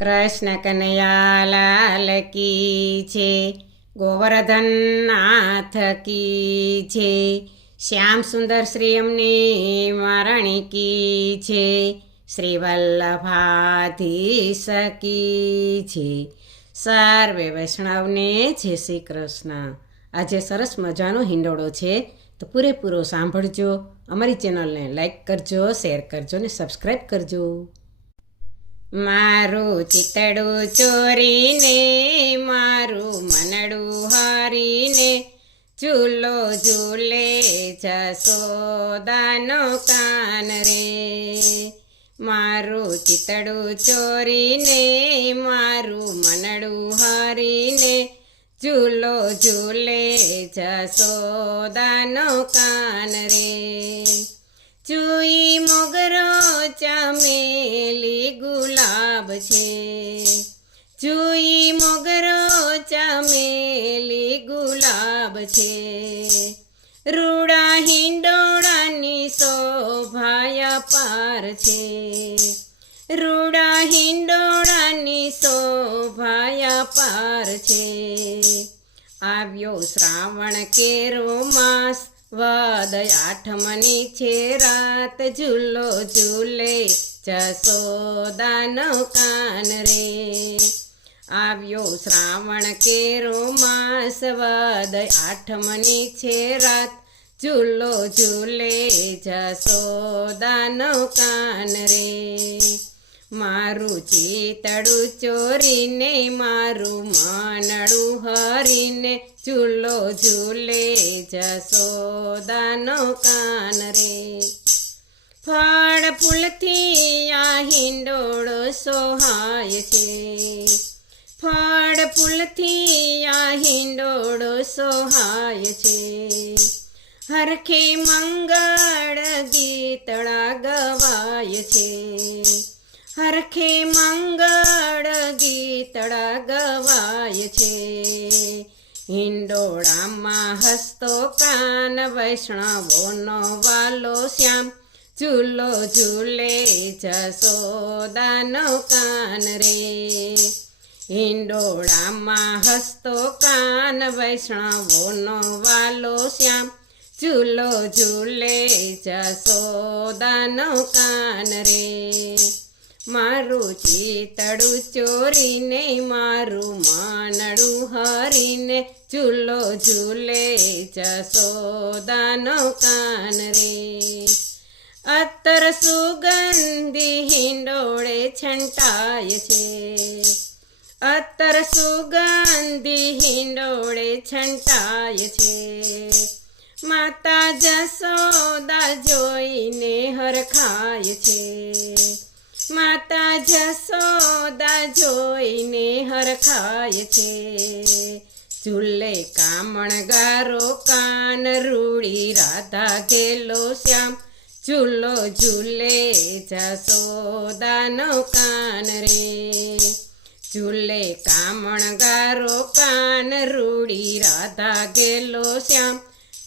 કૃષ્ણ કનૈયા લાલ કી છે, ગોવર્ધન નાથ કી છે, શ્યામ સુંદર શ્રી અમને મારણી કી છે, શ્રી વલ્લભાધીશ કી છે. સર્વે વૈષ્ણવને જય શ્રી કૃષ્ણ. આજે સરસ મજાનો હિંડોળો છે, તો પૂરેપૂરો સાંભળજો. અમારી ચેનલને લાઈક કરજો, શેર કરજો ને સબસ્ક્રાઈબ કરજો. મારું ચિતડું ચોરીને, મારું મનડું હારીને, ઝૂલો ઝૂલે જશોદાનો કાન રે. મારું ચિતડું ચોરીને, મારું મનડું હારીને, ઝૂલો ઝૂલે જશોદાનો કાન રે. ચૂઈ મોગરો ચામેલી ગુલાબ છે, ચૂઈ મોગરો ચામેલી ગુલાબ છે, રૂડા હિંડોળાની શોભાયા પાર છે, રૂડા હિંડોળાની શોભાયા પાર છે. આવ્યો શ્રાવણ કેરો માસ, વદ આઠમની છે રાત, ઝૂલો ઝૂલે જશોદાનો કાન રે. આવ્યો શ્રાવણ કેરો માસ, વદ આઠમની છે રાત, ઝૂલો ઝૂલે જશોદાનો કાન રે. મારું ચિતડું ચોરીને, મારું મનડું હરીને, ઝૂલો ઝૂલે જશોદાનો કાન રે. ફળ ફૂલથી આ હિંડોળો સોહાય છે, ફળ ફૂલથી આ હિંડોળો સોહાય છે. હરખે મંગળ ગીતડા ગવાય છે, હરખે મંગળ ગીતડા ગવાય છે. હિંડોળામાં હસતો કાન, વૈષ્ણવોનો વાલો શ્યામ, ઝૂલો ઝૂલે જશોદાનો કાન રે. હિંડોળામાં હસતો કાન, વૈષ્ણવોનો વાલો શ્યામ, ઝૂલો ઝૂલે જશોદાનો કાન રે. મારું ચિતડું ચોરીને, મારું મનડું હરીને, ઝૂલો ઝૂલે જશોદાનો કાન રે. અત્તર સુગંધી હિંડોળે છંટાય છે, અત્તર સુગંધી હિંડોળે છંટાય છે. માતા જશોદા જોઈને હરખાય છે, માતા જશોદા જોઈને હરખાય છે. ઝૂલે કામણગારો કાન, રૂડી રાધા ઘેલો શ્યામ, ઝૂલો ઝૂલે જશોદાનો કાન રે. ઝૂલે કામણગારો કાન, રૂડી રાધા ઘેલો શ્યામ,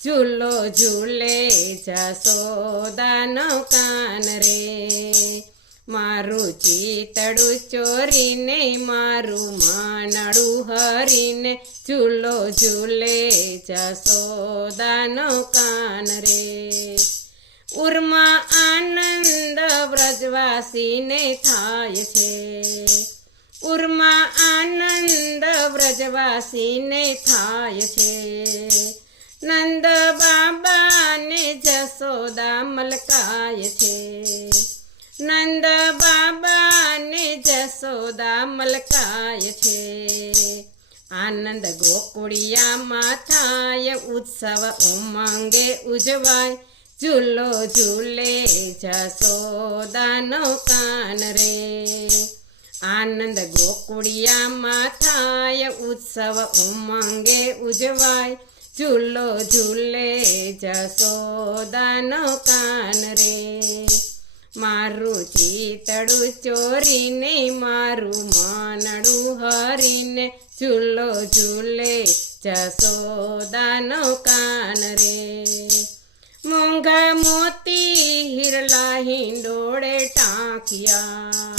ઝૂલો ઝૂલે જશોદાનો કાન રે. મારું ચિતડું ચોરીને, મારું મનડું હરીને, ઝૂલો ઝૂલે જશોદાનો કાન રે. ઉરમાં આનંદ વ્રજવાસીને થાય છે, ઉરમાં આનંદ વ્રજવાસીને થાય છે. નંદ બાબાને જશોદા મલકાય છે, નંદ બાબાને જશોદા મલકાય છે. આનંદ ગોકુળિયામાં થાય, ઉત્સવ ઉમંગે ઉજવાય, ઝૂલો ઝૂલે જશોદાનો કાન રે. આનંદ ગોકુળિયામાં થાય, ઉત્સવ ઉમંગે ઉજવાય, ઝૂલો ઝૂલે જશોદાનો કાન રે. મારું ચિતડું ચોરીને, મારું મનડું હરીને, ઝૂલો ઝૂલે જશોદાનો કાન રે. મોંઘા મોતી હિરલા હિંડોળે ટાંકિયા,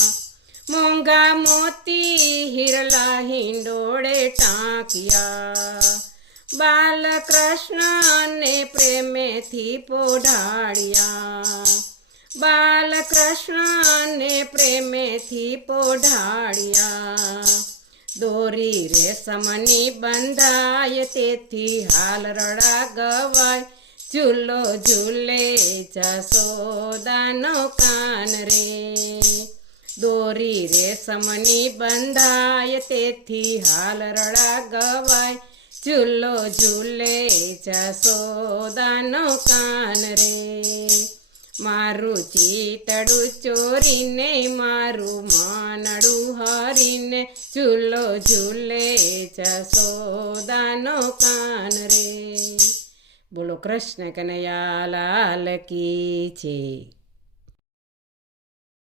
મોંઘા મોતી હિરલા હિંડોળે ટાંક્યા, બાલકૃષ્ણને પ્રેમેથી પોઢાડ્યા, બાલકૃષ્ણને પ્રેમેથી પોઢાડ્યા. દોરી રેશમની બંધાય તેથી હાલ રડા ગવાય, ઝૂલો ઝૂલે જશોદાનો કાન રે. દોરી રેશમની બંધાય તેથી હાલ રડા ગવાય, ઝૂલો ઝૂલે જશોદાનો કાન રે. મારું ચિતડું ચોરીને મારું માનડું હરીને, ઝૂલો ઝૂલે જશોદાનો કાન રે. બોલો કૃષ્ણ કનૈયા લાલ કી છે.